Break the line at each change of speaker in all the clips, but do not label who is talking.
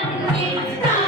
Thank you.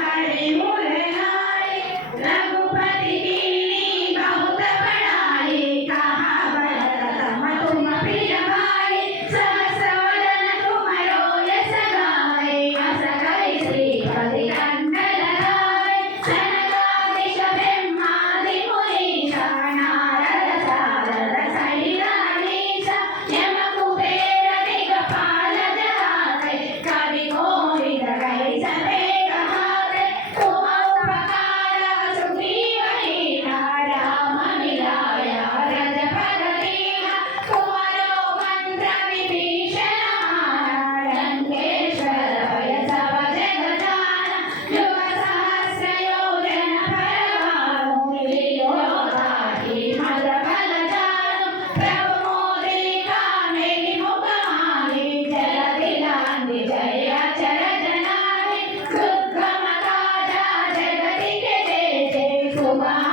Bye.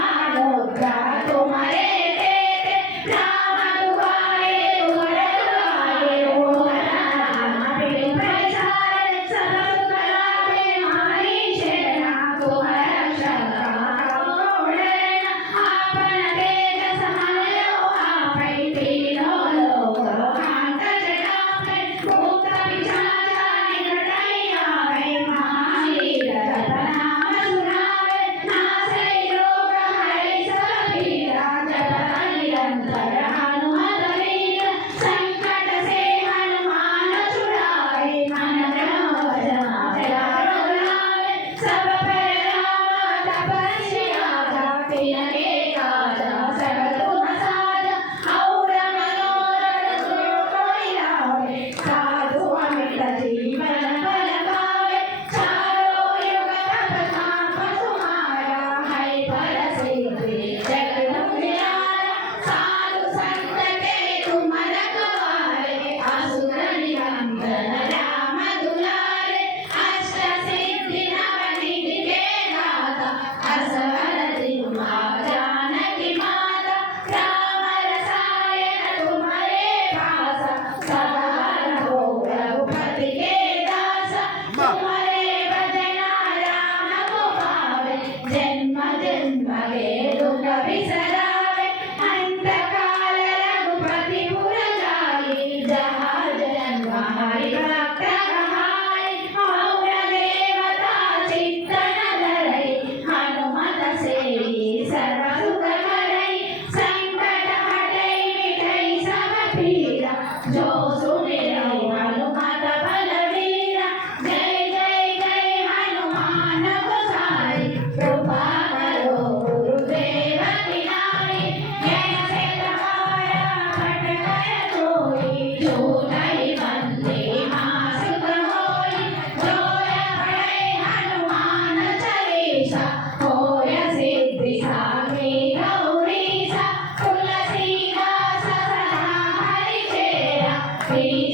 पूरा जाहिर जहां जन हमारी भक्त Happy